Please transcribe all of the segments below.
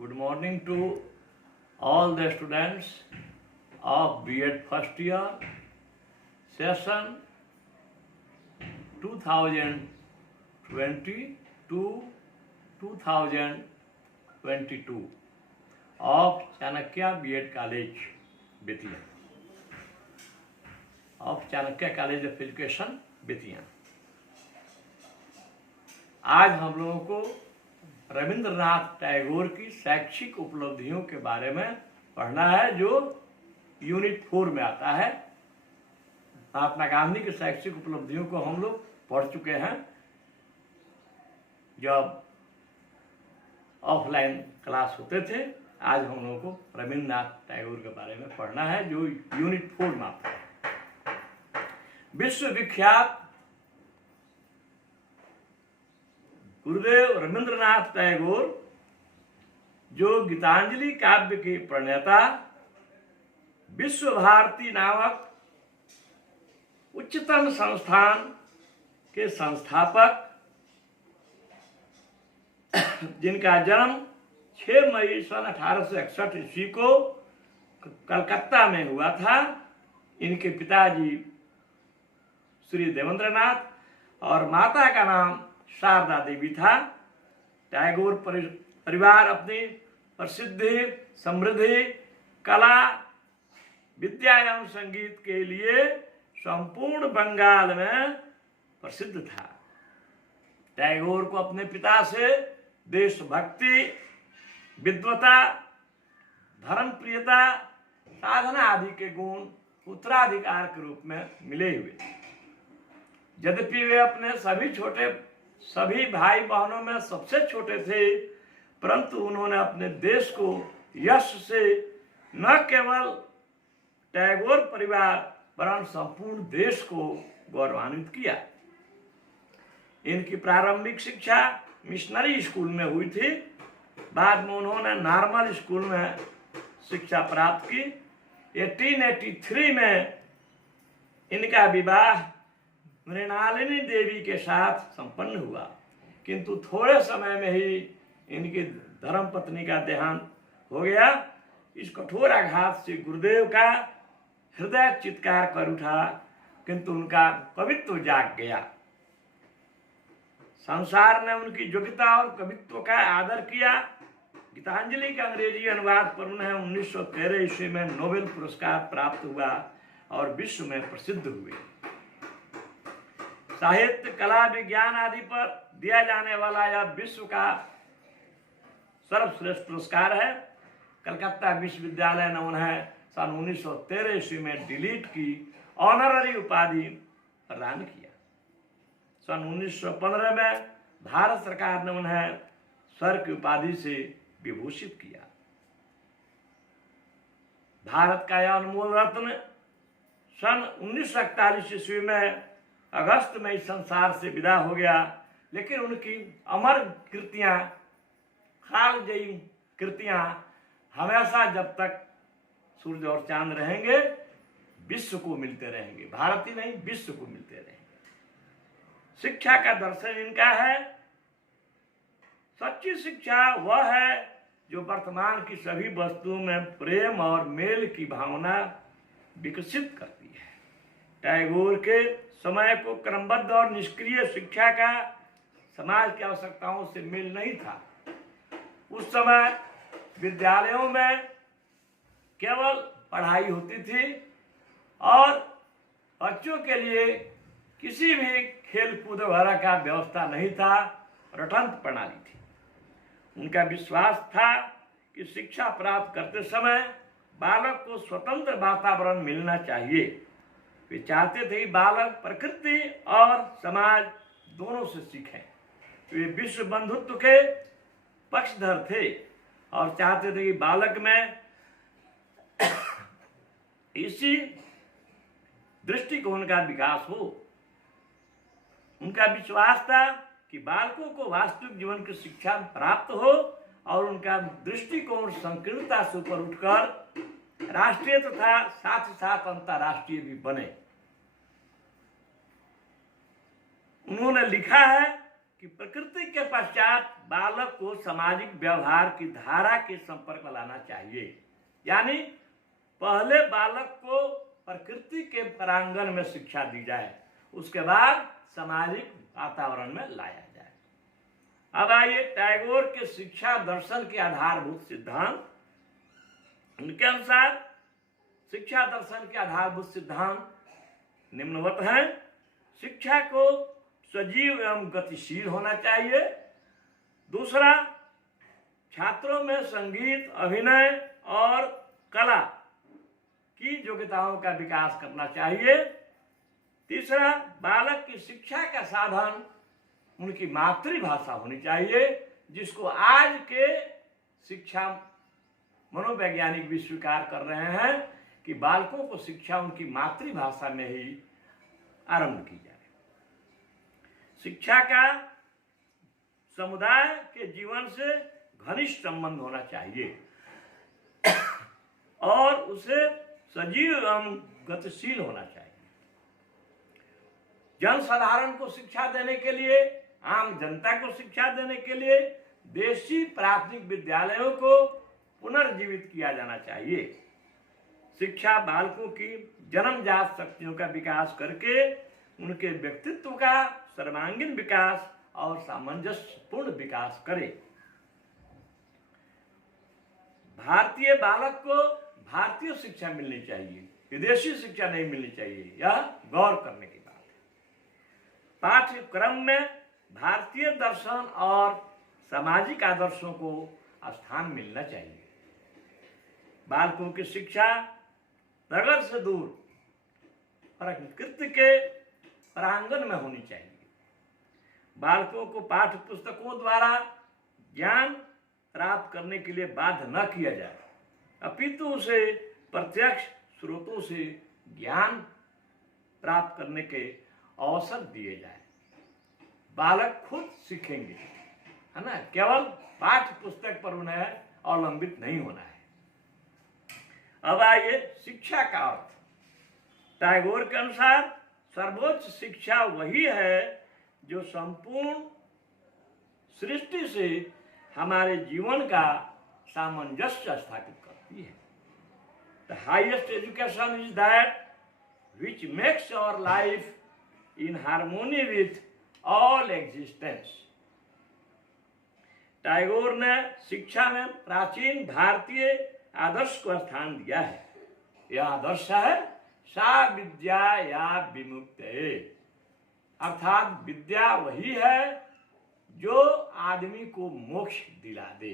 Good morning to all the students of B.Ed first year session 2020 to 2022 of Chanakya B.Ed College, Bettiya, of Chanakya College of Education, Bettiya। आज हम लोगों को रविंद्रनाथ टैगोर की शैक्षिक उपलब्धियों के बारे में पढ़ना है, जो यूनिट 4 में आता है। महात्मा गांधी की शैक्षिक उपलब्धियों को हम लोग पढ़ चुके हैं जब ऑफलाइन क्लास होते थे। आज हम लोगों को रविंद्रनाथ टैगोर के बारे में पढ़ना है, जो यूनिट 4 में आता है। विश्वविख्यात गुरुदेव रविंद्रनाथ टैगोर, जो गीतांजलि काव्य के प्रणेता, विश्व भारती नामक उच्चतम संस्थान के संस्थापक, जिनका जन्म 6 मई सन 1861 ईस्वी को कलकत्ता में हुआ था। इनके पिताजी श्री देवेंद्रनाथ और माता का नाम शारदा देवी था। टैगोर परिवार अपनी प्रसिद्धि, समृद्धि, कला, विद्या एवं संगीत के लिए संपूर्ण बंगाल में प्रसिद्ध था। टैगोर को अपने पिता से देशभक्ति, विद्वता, धर्मप्रियता, साधना आदि के गुण उत्तराधिकार के रूप में मिले हुए। यद्यपि वे अपने सभी भाई बहनों में सबसे छोटे थे, परंतु उन्होंने अपने देश को यश से न केवल टैगोर परिवार वरन संपूर्ण देश को गौरवान्वित किया। इनकी प्रारंभिक शिक्षा मिशनरी स्कूल में हुई थी। बाद में उन्होंने नॉर्मल स्कूल में शिक्षा प्राप्त की। 1883 में इनका विवाह मृणालिनी देवी के साथ संपन्न हुआ, किंतु थोड़े समय में ही इनकी धर्मपत्नी का देहांत हो गया। इस कठोर आघात से गुरुदेव का हृदय चित्कार कर उठा, किंतु उनका कवित्व जाग गया। संसार ने उनकी योग्यता और कवित्व का आदर किया। गीतांजलि का अंग्रेजी अनुवाद पर उन्हें 1913 ईस्वी में नोबेल पुरस्कार प्राप्त हुआ और विश्व में प्रसिद्ध हुए। साहित्य, कला, विज्ञान आदि पर दिया जाने वाला यह विश्व का सर्वश्रेष्ठ पुरस्कार है। कलकत्ता विश्वविद्यालय ने उन्हें सन 1913 ईस्वी में डिलीट की ऑनररी उपाधि प्रदान किया। सन 1915 में भारत सरकार ने उन्हें सर की उपाधि से विभूषित किया। भारत का यह अनमोल रत्न सन 1941 ईस्वी में अगस्त में इस संसार से विदा हो गया, लेकिन उनकी अमर कृतियां, कालजयी कृतियां हमेशा जब तक सूर्य और चांद रहेंगे विश्व को मिलते रहेंगे। भारत ही नहीं, विश्व को मिलते रहेंगे। शिक्षा का दर्शन इनका है। सच्ची शिक्षा वह है जो वर्तमान की सभी वस्तुओं में प्रेम और मेल की भावना विकसित करती है। टैगोर के समय को क्रमबद्ध और निष्क्रिय शिक्षा का समाज की आवश्यकताओं से मेल नहीं था। उस समय विद्यालयों में केवल पढ़ाई होती थी और बच्चों के लिए किसी भी खेल कूद वगैरह का व्यवस्था नहीं था। रटंत प्रणाली थी। उनका विश्वास था कि शिक्षा प्राप्त करते समय बालक को स्वतंत्र वातावरण मिलना चाहिए। वे चाहते थे कि बालक प्रकृति और समाज दोनों से सीखें। वे विश्व बंधुत्व के पक्षधर थे और चाहते थे कि बालक में इसी दृष्टिकोण का विकास हो। उनका विश्वास था कि बालकों को वास्तविक जीवन की शिक्षा प्राप्त हो और उनका दृष्टिकोण संकीर्णता से ऊपर उठकर राष्ट्रीय तथा साथ ही साथ अंतर्राष्ट्रीय भी बने। उन्होंने लिखा है कि प्रकृति के पश्चात बालक को सामाजिक व्यवहार की धारा के संपर्क में लाना चाहिए। यानी पहले बालक को प्रकृति के प्रांगण में शिक्षा दी जाए, उसके बाद सामाजिक वातावरण में लाया जाए। अब आइए टैगोर के शिक्षा दर्शन के आधारभूत सिद्धांत। उनके अनुसार शिक्षा दर्शन के आधारभूत सिद्धांत निम्नवत हैं। शिक्षा को सजीव एवं गतिशील होना चाहिए। दूसरा, छात्रों में संगीत, अभिनय और कला की योग्यताओं का विकास करना चाहिए। तीसरा, बालक की शिक्षा का साधन उनकी मातृभाषा होनी चाहिए, जिसको आज के शिक्षा मनोवैज्ञानिक भी स्वीकार कर रहे हैं कि बालकों को शिक्षा उनकी मातृभाषा में ही आरंभ की जाए। शिक्षा का समुदाय के जीवन से घनिष्ठ संबंध होना चाहिए और उसे सजीव एवं गतिशील होना चाहिए। जनसाधारण को शिक्षा देने के लिए, आम जनता को शिक्षा देने के लिए देशी प्राथमिक विद्यालयों को पुनर्जीवित किया जाना चाहिए। शिक्षा बालकों की जन्मजात शक्तियों का विकास करके उनके व्यक्तित्व का सर्वांगीण विकास और सामंजस्यपूर्ण विकास करे। भारतीय बालक को भारतीय शिक्षा मिलनी चाहिए, विदेशी शिक्षा नहीं मिलनी चाहिए, यह गौर करने की बात है। पाठ्यक्रम में भारतीय दर्शन और सामाजिक आदर्शों को स्थान मिलना चाहिए। बालकों की शिक्षा नगर से दूर प्रकृति के प्रांगण में होनी चाहिए। बालकों को पाठ्य पुस्तकों द्वारा ज्ञान प्राप्त करने के लिए बाध्य न किया जाए, अपितु उसे प्रत्यक्ष स्रोतों से ज्ञान प्राप्त करने के अवसर दिए जाए। बालक खुद सीखेंगे, है ना, केवल पाठ्य पुस्तक पर उन्हें अवलंबित नहीं होना है। अब आइए शिक्षा का अर्थ। टैगोर के अनुसार सर्वोच्च शिक्षा वही है जो संपूर्ण सृष्टि से हमारे जीवन का सामंजस्य स्थापित करती है। The highest education is that which makes our life in harmony with all existence. Tagore ने शिक्षा में प्राचीन भारतीय आदर्श को स्थान दिया है। यह आदर्श है सा विद्या या विमुक्ते, अर्थात विद्या वही है जो आदमी को मोक्ष दिला दे।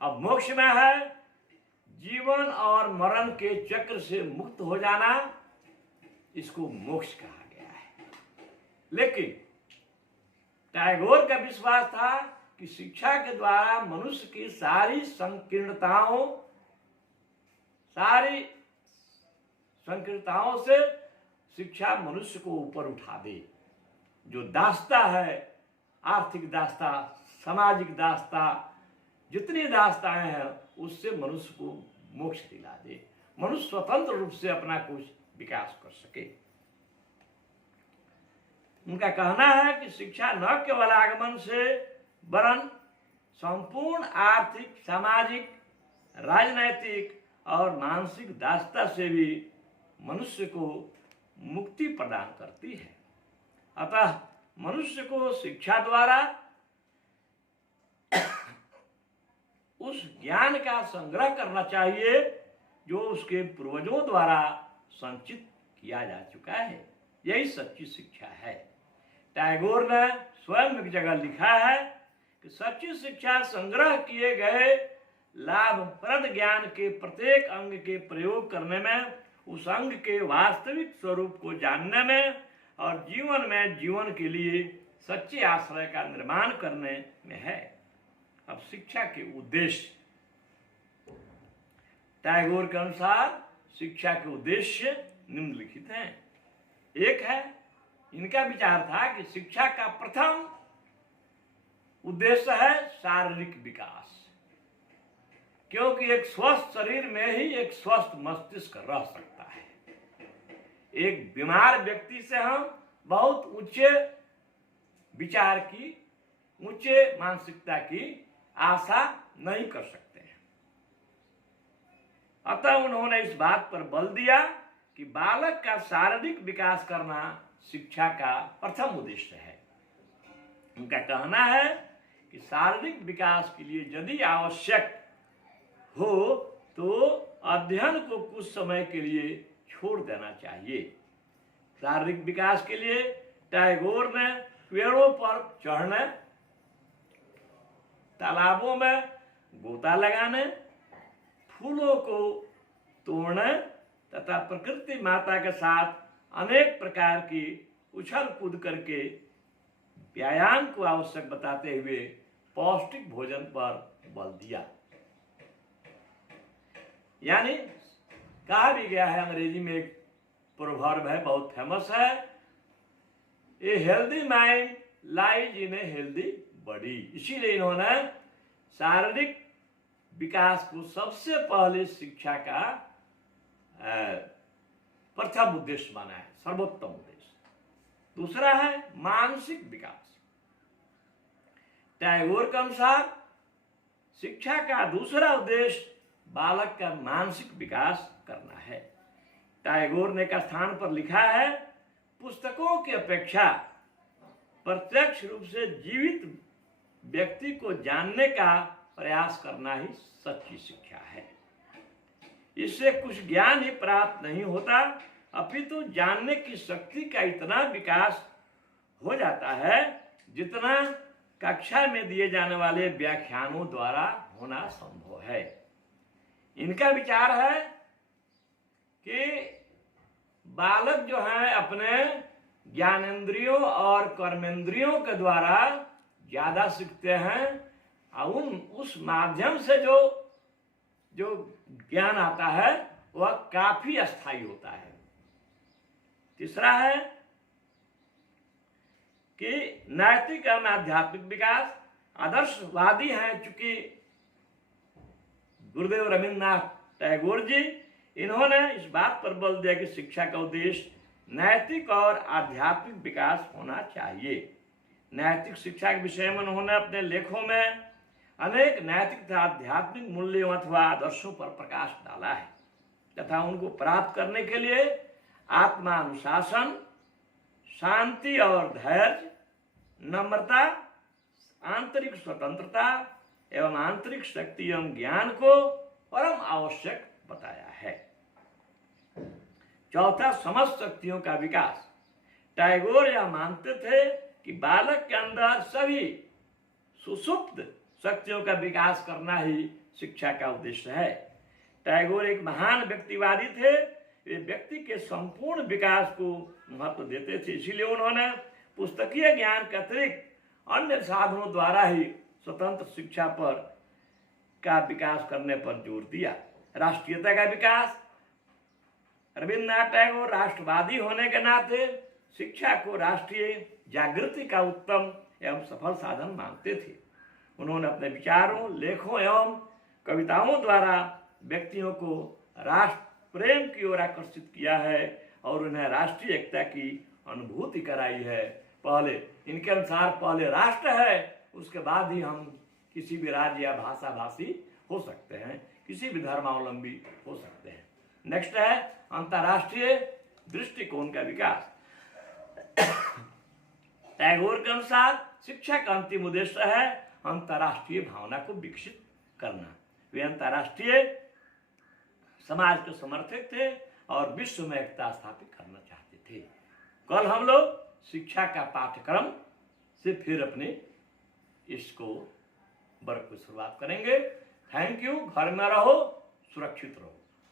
अब मोक्ष में है जीवन और मरण के चक्र से मुक्त हो जाना, इसको मोक्ष कहा गया है। लेकिन टैगोर का विश्वास था कि शिक्षा के द्वारा मनुष्य की सारी संकीर्णताओं से शिक्षा मनुष्य को ऊपर उठा दे। जो दास्ता है, आर्थिक दास्ता, सामाजिक दास्ता, जितनी दास्ताएं हैं, उससे मनुष्य को मोक्ष दिला दे, मनुष्य स्वतंत्र रूप से अपना कुछ विकास कर सके। उनका कहना है कि शिक्षा न केवल आगमन से वरन संपूर्ण आर्थिक, सामाजिक, राजनैतिक और मानसिक दास्ता से भी मनुष्य को मुक्ति प्रदान करती है। अतः मनुष्य को शिक्षा द्वारा उस ज्ञान का संग्रह करना चाहिए जो उसके पूर्वजों द्वारा संचित किया जा चुका है। यही सच्ची शिक्षा है। टैगोर ने स्वयं एक जगह लिखा है कि सच्ची शिक्षा संग्रह किए गए लाभप्रद ज्ञान के प्रत्येक अंग के प्रयोग करने में, उस अंग के वास्तविक स्वरूप को जानने में और जीवन में जीवन के लिए सच्चे आश्रय का निर्माण करने में है। अब शिक्षा के उद्देश्य। टैगोर के अनुसार शिक्षा के उद्देश्य निम्नलिखित हैं। एक है, इनका विचार था कि शिक्षा का प्रथम उद्देश्य है शारीरिक विकास, क्योंकि एक स्वस्थ शरीर में ही एक स्वस्थ मस्तिष्क रह सकता है। एक बीमार व्यक्ति से हम बहुत ऊंचे विचार की, ऊंचे मानसिकता की आशा नहीं कर सकते हैं। अतः उन्होंने इस बात पर बल दिया कि बालक का शारीरिक विकास करना शिक्षा का प्रथम उद्देश्य है। उनका कहना है कि शारीरिक विकास के लिए यदि आवश्यक हो तो अध्ययन को कुछ समय के लिए छोड़ देना चाहिए। शारीरिक विकास के लिए टैगोर ने पेड़ों पर चढ़ने, तालाबों में गोता लगाने, फूलों को तोड़ने तथा प्रकृति माता के साथ अनेक प्रकार की उछल कूद करके व्यायाम को आवश्यक बताते हुए पौष्टिक भोजन पर बल दिया। यानी कहा भी गया है, अंग्रेजी में एक प्रोवर्ब है, बहुत फेमस है, a healthy mind lies in a healthy body. इसीलिए इन्होंने शारीरिक विकास को सबसे पहले शिक्षा का प्रथम उद्देश्य माना है, सर्वोत्तम उद्देश्य। दूसरा है मानसिक विकास। टैगोर के अनुसार शिक्षा का दूसरा उद्देश्य बालक का मानसिक विकास करना है। टैगोर ने एक स्थान पर लिखा है, पुस्तकों की अपेक्षा प्रत्यक्ष रूप से जीवित व्यक्ति को जानने का प्रयास करना ही सच्ची शिक्षा है। इससे कुछ ज्ञान ही प्राप्त नहीं होता, अपितु जानने की शक्ति का इतना विकास हो जाता है जितना कक्षा में दिए जाने वाले व्याख्यानों द्वारा होना संभव है। इनका विचार है कि बालक जो है अपने ज्ञानेंद्रियों और कर्मेंद्रियों के द्वारा ज्यादा सीखते हैं और उस माध्यम से जो ज्ञान आता है वह काफी अस्थायी होता है। तीसरा है कि नैतिक एवं आध्यात्मिक विकास। आदर्शवादी हैं चूंकि गुरुदेव रविन्द्रनाथ टैगोर जी, इन्होंने इस बात पर बल दिया कि शिक्षा का उद्देश्य नैतिक और आध्यात्मिक विकास होना चाहिए। नैतिक शिक्षा के विषय में उन्होंने अपने लेखों में अनेक नैतिक तथा आध्यात्मिक मूल्यों अथवा आदर्शों पर प्रकाश डाला है तथा उनको प्राप्त करने के लिए आत्मानुशासन, शांति और धैर्य, नम्रता, आंतरिक स्वतंत्रता एवं आंतरिक शक्ति एवं ज्ञान को परम आवश्यक बताया है। चौथा, समस्त शक्तियों का विकास। टैगोर यह मानते थे कि बालक के अंदर सभी सुसुप्त शक्तियों का विकास करना ही शिक्षा का उद्देश्य है। टैगोर एक महान व्यक्तिवादी थे, वे व्यक्ति के संपूर्ण विकास को महत्व देते थे। इसीलिए उन्होंने पुस्तकीय ज्ञान के अतिरिक्त अन्य साधनों द्वारा ही स्वतंत्र शिक्षा पर का विकास करने पर जोर दिया। राष्ट्रीयता का विकास। रविन्द्रनाथ टैगोर राष्ट्रवादी होने के नाते शिक्षा को राष्ट्रीय जागृति का उत्तम एवं सफल साधन मानते थे। उन्होंने अपने विचारों, लेखों एवं कविताओं द्वारा व्यक्तियों को राष्ट्र प्रेम की ओर आकर्षित किया है और उन्हें राष्ट्रीय एकता की अनुभूति कराई है। पहले इनके अनुसार पहले राष्ट्र है, उसके बाद ही हम किसी भी राज्य या भाषा भाषी हो सकते हैं, किसी भी धर्मावलंबी हो सकते हैं। नेक्स्ट है अंतर्राष्ट्रीय दृष्टिकोण का विकास। टैगोर के अनुसार शिक्षा का अंतिम उद्देश्य है अंतर्राष्ट्रीय भावना को विकसित करना। वे अंतर्राष्ट्रीय समाज के समर्थक थे और विश्व में एकता स्थापित करना चाहते थे। कल हम लोग शिक्षा का पाठ्यक्रम से फिर अपने इसको वर्ग को शुरुआत करेंगे। Thank you. घर में रहो, सुरक्षित रहो।